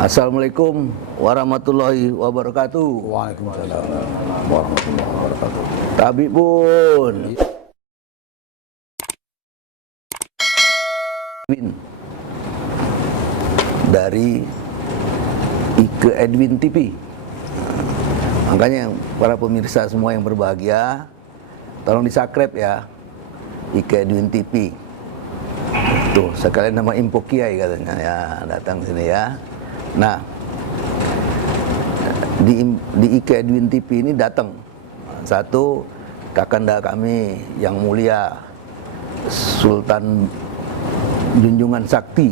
Assalamualaikum warahmatullahi wabarakatuh. Waalaikumsalam warahmatullahi wabarakatuh. Tabib pun dari Ike Edwin TV. Makanya para pemirsa semua yang berbahagia, tolong di-subscribe ya, Ike Edwin TV. Tuh, sekalian nama Impo Kiai katanya ya, datang sini ya. Nah, di Ike Edwin TV ini datang satu kakanda kami yang mulia Sultan Junjungan Sakti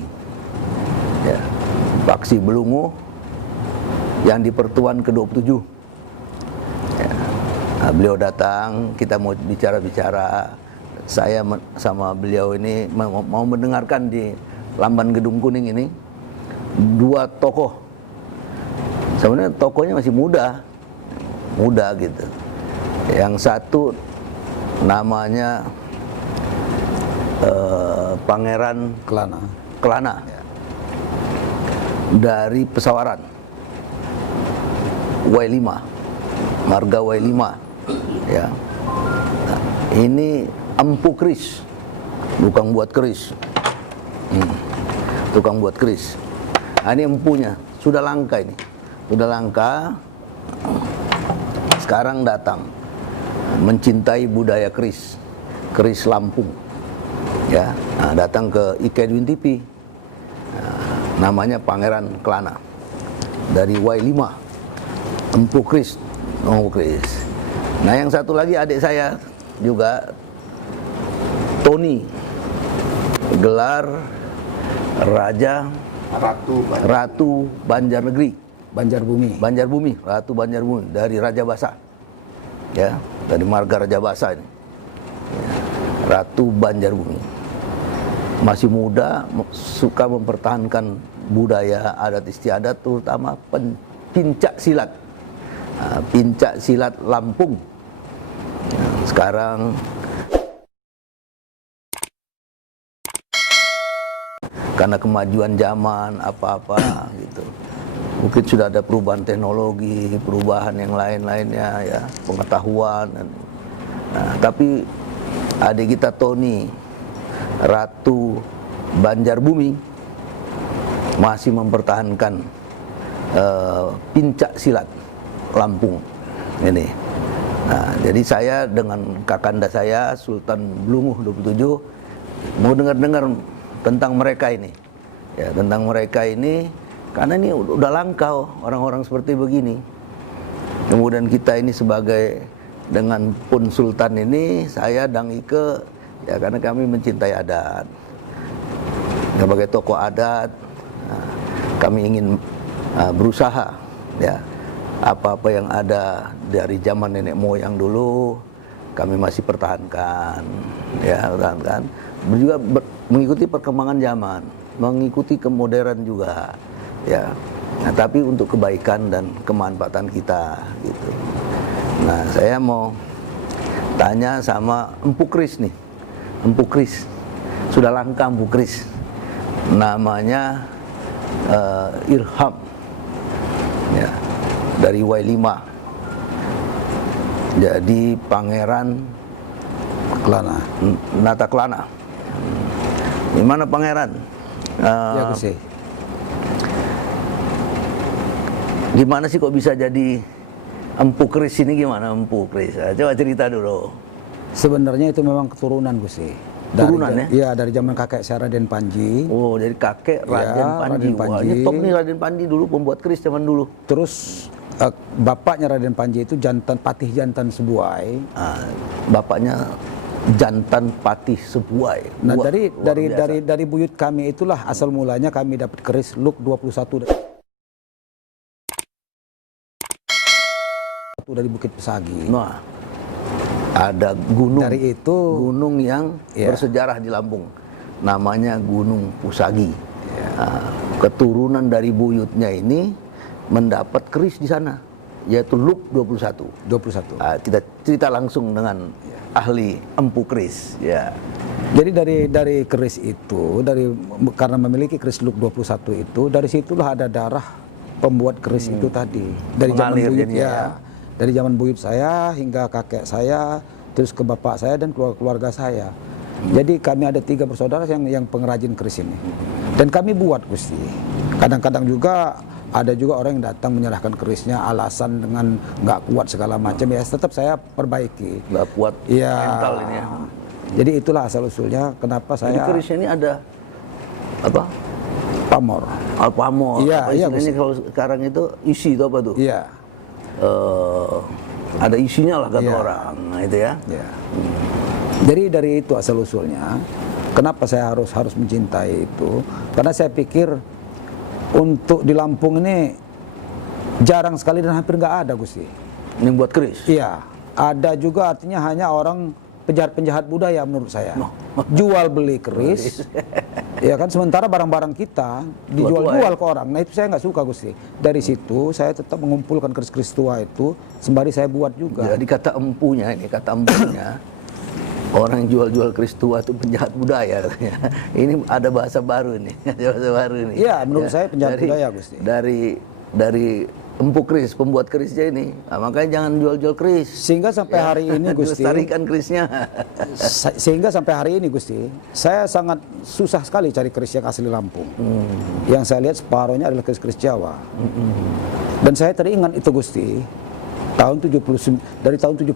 ya, Paksi Belungu yang di Pertuan ke-27 ya. Nah, beliau datang, kita mau bicara-bicara. Saya sama beliau ini mau mendengarkan di Lamban Gedung Kuning ini dua tokoh. Sebenarnya tokohnya masih muda gitu. Yang satu namanya Pangeran Kelana ya, dari Pesawaran Y5, marga Y5 ya. Nah, ini Empu Keris, tukang buat keris. Tukang buat keris. Nah, ini empunya, sudah langka ini. Sudah langka. Sekarang datang mencintai budaya keris. Keris Lampung. Ya, nah, datang ke Ike Edwin TV. Nah, namanya Pangeran Kelana. Dari Y5. Empu Keris. Empu Keris. Nah, yang satu lagi adik saya juga, Tony, gelar Ratu Banjarnegeri, Banjarbumi, Ratu Banjarbumi dari Raja Basa, ya, dari marga Raja Basa ini, ya, Ratu Banjarbumi. Masih muda, suka mempertahankan budaya adat istiadat, terutama pincak silat, pincak silat Lampung. Ya, sekarang karena kemajuan zaman apa-apa gitu, mungkin sudah ada perubahan teknologi, perubahan yang lain-lainnya ya, pengetahuan. Nah, tapi adik kita Tony, Ratu Banjarbumi, masih mempertahankan pincak silat Lampung ini. Nah, jadi saya dengan kakanda saya Sultan Belungu 27 mau dengar-dengar tentang mereka ini, ya, tentang mereka ini, karena ini udah langka orang-orang seperti begini. Kemudian kita ini sebagai dengan Pun Sultan ini, saya dan Ike, ya, karena kami mencintai adat. Sebagai tokoh adat, kami ingin berusaha, ya, apa-apa yang ada dari zaman nenek moyang dulu, kami masih pertahankan, ya, pertahankan. Juga mengikuti perkembangan zaman, mengikuti kemodernan juga, ya. Nah, tapi untuk kebaikan dan kemanfaatan kita, gitu. Nah, saya mau tanya sama Empu Keris nih, Empu Keris, sudah langka Empu Keris, namanya Irham, ya, dari Y5, jadi Pangeran Nata Kelana. Gimana Pangeran? Ya, Gusti. Gimana sih kok bisa jadi Empu Keris ini, gimana Empu Keris? Coba cerita dulu. Sebenarnya itu memang keturunan, Gusti. Turunan ya? Iya, dari zaman kakek saya Raden Panji. Oh, dari kakek Raden Ya, Panji. Raden Wah, Panji. ini top nih Raden Panji dulu, pembuat keris zaman dulu. Terus bapaknya Raden Panji itu Patih Jantan Sebuai. Bapaknya Jantan Patih Sebuai. Nah, Wah, dari buyut kami itulah asal mulanya kami dapat keris Luk 21 dari Bukit Pesagi. Nah, ada gunung. Dari itu gunung yang ya, bersejarah di Lampung. Namanya Gunung Pusagi. Ya. Nah, keturunan dari buyutnya ini mendapat keris di sana, yaitu Luk 21. Kita cerita langsung dengan ahli Empu Keris, ya. Jadi dari keris itu, karena memiliki keris Luk 21 itu, dari situlah ada darah pembuat keris itu tadi. Dari zaman Mengalir buyut jadinya, ya. Dari zaman buyut saya hingga kakek saya, terus ke bapak saya dan keluarga saya. Jadi kami ada 3 bersaudara yang pengrajin keris ini. Dan kami buat, Gusti. Kadang-kadang juga ada juga orang yang datang menyerahkan kerisnya alasan dengan nggak kuat segala macam, ya tetap saya perbaiki. Nggak kuat Iya. mental ini ya. Jadi itulah asal usulnya kenapa Jadi saya kerisnya ini ada apa? pamor. Alpamor. Iya, apa iya, istilahnya kalau sekarang itu isi itu apa tuh? Iya. Ada isinya lah kata Iya. orang. Nah, itu ya. Ya. Jadi dari itu asal usulnya, kenapa saya harus mencintai itu? Karena saya pikir untuk di Lampung ini jarang sekali dan hampir nggak ada, Gusti. Ini buat keris. Iya, ada juga artinya hanya orang penjahat budaya menurut saya. Jual beli keris. Ya kan, sementara barang-barang kita dijual-jual ke orang. Nah itu saya nggak suka, Gusti. Dari situ saya tetap mengumpulkan keris-keris tua itu sembari saya buat juga. Jadi kata empunya, orang yang jual-jual keris tua itu penjahat budaya katanya. Ini ada bahasa baru nih, ada bahasa baru nih. Iya, menurut saya penjahat budaya, Gusti. Dari empu keris, pembuat kerisnya ini. Nah, makanya jangan jual-jual keris. Sehingga sampai hari ini, Gusti, Lestarikan kerisnya. sehingga sampai hari ini, Gusti, saya sangat susah sekali cari keris yang asli Lampung. Yang saya lihat separohnya adalah keris-keris Jawa. Dan saya teringat itu, Gusti, dari tahun 75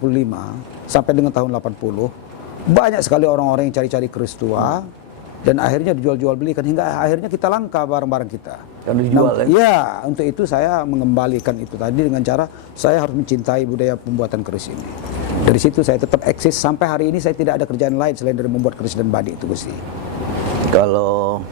sampai dengan tahun 80, banyak sekali orang-orang yang cari-cari keris tua dan akhirnya dijual-jual belikan hingga akhirnya kita langka barang-barang kita. Kan dijual, Ya, untuk itu saya mengembalikan itu tadi dengan cara saya harus mencintai budaya pembuatan keris ini. Dari situ saya tetap eksis sampai hari ini. Saya tidak ada kerjaan lain selain dari membuat keris dan badik itu, Gusti. Kalau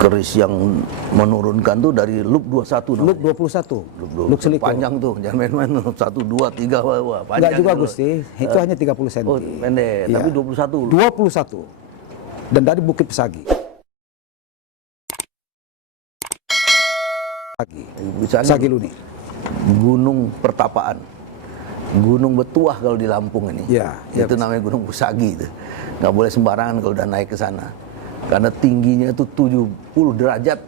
keris yang menurunkan tuh dari Luk 21 namanya. Luk 21. Luk Seliko. Panjang tuh, jangan main-main. 1, 2, 3, wah, panjang. Enggak juga, gitu. Gusti. Itu hanya 30 cm. Oh, pendek, Iya. tapi 21. 21. Dan dari Bukit Pesagi. Pesagi Luni. Gunung Pertapaan. Gunung Betuah kalau di Lampung ini. Iya, Itu namanya Gunung Pusagi itu. Nggak boleh sembarangan kalau udah naik ke sana. Karena tingginya itu 70 derajat.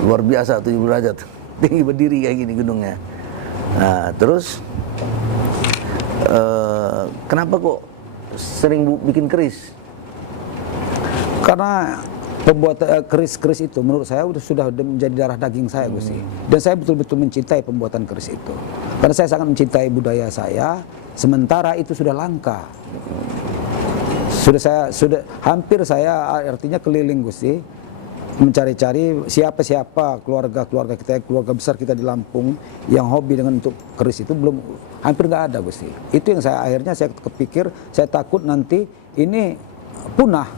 Luar biasa 70 derajat. Tinggi berdiri kayak gini gunungnya. Nah, terus kenapa kok sering bikin keris? Karena pembuatan keris-keris itu menurut saya sudah menjadi darah daging saya, Gusti. Dan saya betul-betul mencintai pembuatan keris itu. Karena saya sangat mencintai budaya saya, sementara itu sudah langka. Hampir saya artinya keliling, Gusti, mencari-cari siapa-siapa keluarga kita, keluarga besar kita di Lampung yang hobi dengan untuk keris itu hampir nggak ada, Gusti. Itu yang akhirnya saya kepikir, saya takut nanti ini punah.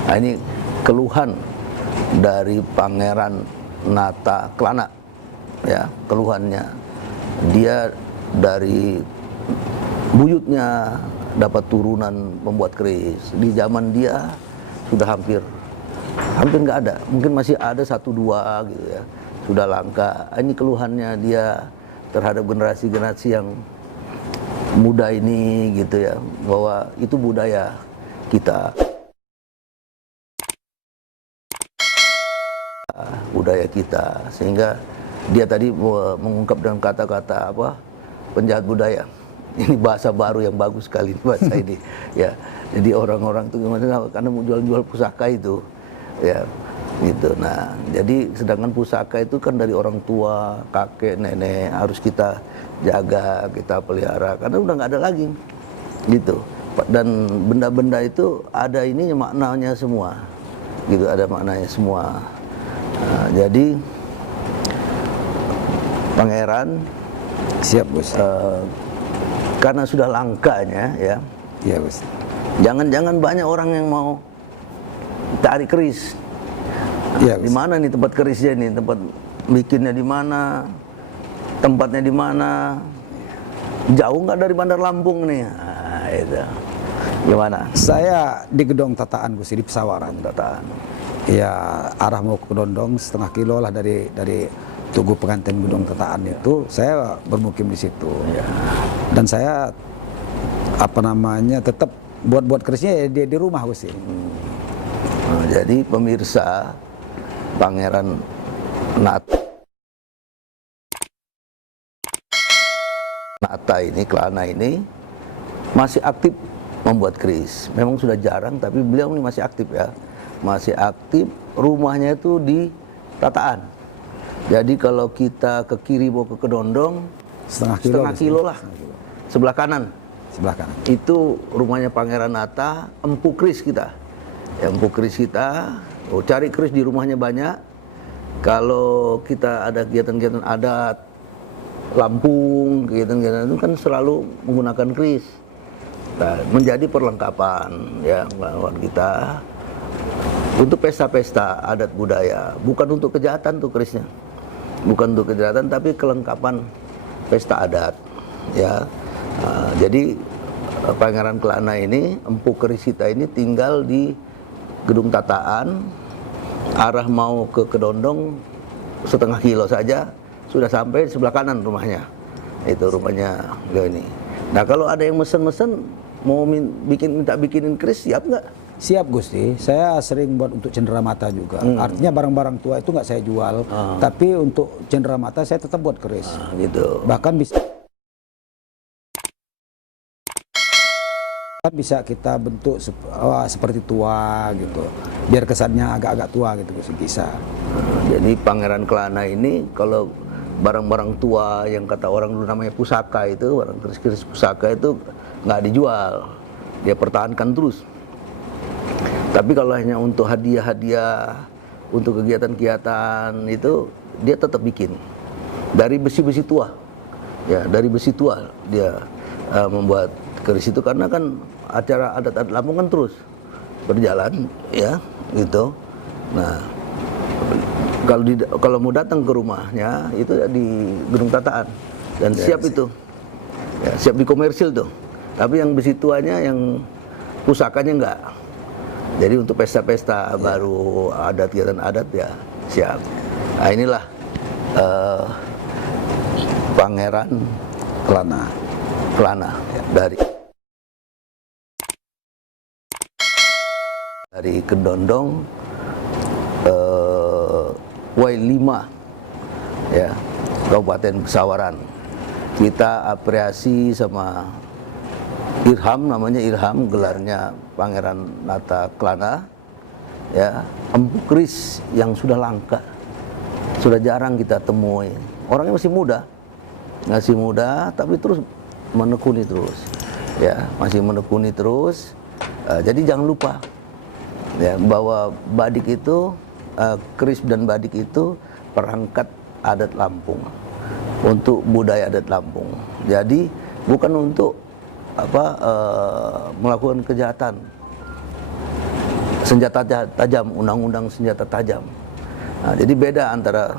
Nah, ini keluhan dari Pangeran Nata Klana, ya, keluhannya. Dia dari buyutnya dapat turunan pembuat keris. Di zaman dia sudah hampir nggak ada. Mungkin masih ada 1-2 gitu ya. Sudah langka. Ini keluhannya dia terhadap generasi-generasi yang muda ini gitu ya, bahwa itu budaya kita. Budaya kita, sehingga dia tadi mengungkap dengan kata-kata apa, penjahat budaya. Ini bahasa baru yang bagus sekali bahasa ini, ya. Jadi orang-orang tuh gimana, karena mau jual-jual pusaka itu, ya, gitu. Nah, jadi sedangkan pusaka itu kan dari orang tua, kakek, nenek, harus kita jaga, kita pelihara, karena udah nggak ada lagi, gitu. Dan benda-benda itu ada ininya, maknanya semua, gitu, ada maknanya semua. Nah, jadi Pangeran Siap, Bos. Karena sudah langkanya, ya. Iya, Bos. Jangan-jangan banyak orang yang mau cari keris. Iya, Di mana nih tempat kerisnya nih? Tempat bikinnya di mana? Tempatnya di mana? Jauh nggak dari Bandar Lampung nih? Nah, itu. Gimana? Saya di Gedong Tataan, Gusti, di Pesawaran. Tataan. Ya, arah mau ke Dondong setengah kilo lah dari Tugu Pengantin Gedong Tataan itu. Saya bermukim di situ. Ya. Dan saya tetap buat kerisnya ya di rumah Gusti. Nah, jadi pemirsa, Pangeran Nata ini, Kelana ini masih aktif membuat keris. Memang sudah jarang, tapi beliau ini masih aktif ya. Masih aktif, rumahnya itu di Tataan. Jadi kalau kita ke kiri mau ke Kedondong, setengah kilo lah, sebelah kanan. Sebelah kanan. Itu rumahnya Pangeran Nata, Empu Keris kita. Ya, Empu Keris kita, cari keris di rumahnya banyak. Kalau kita ada kegiatan-kegiatan adat, Lampung, kegiatan-kegiatan itu kan selalu menggunakan keris. Nah, menjadi perlengkapan ya melawan kita untuk pesta-pesta adat budaya, bukan untuk kejahatan tuh kerisnya. Bukan untuk kejahatan tapi kelengkapan pesta adat ya. Nah, jadi Pangeran Kelana ini, Empu Keris kita ini tinggal di Gedung Tataan, arah mau ke Kedondong setengah kilo saja sudah sampai di sebelah kanan rumahnya. Itu rumahnya beliau ini. Nah, kalau ada yang mesen-mesen mau minta bikinin keris, siap nggak? Siap Gusti, saya sering buat untuk cenderamata juga. Artinya barang-barang tua itu nggak saya jual, tapi untuk cenderamata saya tetap buat keris. Gitu. Bahkan bisa kita bentuk seperti tua gitu, biar kesannya agak-agak tua gitu Gusti, bisa. Jadi Pangeran Kelana ini kalau barang-barang tua yang kata orang dulu namanya pusaka itu, barang keris-keris pusaka itu nggak dijual, dia pertahankan terus. Tapi kalau hanya untuk hadiah-hadiah, untuk kegiatan-kegiatan itu dia tetap bikin dari besi-besi tua, ya dari besi tua dia membuat keris itu, karena kan acara adat-adat Lampung kan terus berjalan ya gitu. Nah, kalau mau datang ke rumahnya itu di Gedung Tataan dan siap itu ya, siap di komersil tuh. Tapi yang besi tuanya, yang pusakanya enggak. Jadi untuk pesta-pesta baru adat, kegiatan adat ya siap. Nah, inilah Pangeran Kelana dari Kedondong, W5 ya, Kabupaten Pesawaran. Kita apresiasi sama Irham, namanya Irham, gelarnya Pangeran Nata Kelana ya, Empu Keris yang sudah langka, sudah jarang kita temui. Orangnya masih muda tapi terus menekuni terus ya, masih menekuni terus. Jadi jangan lupa ya bahwa badik itu, keris dan badik itu perangkat adat Lampung, untuk budaya adat Lampung. Jadi bukan untuk melakukan kejahatan, senjata tajam, undang-undang senjata tajam. Nah, jadi beda antara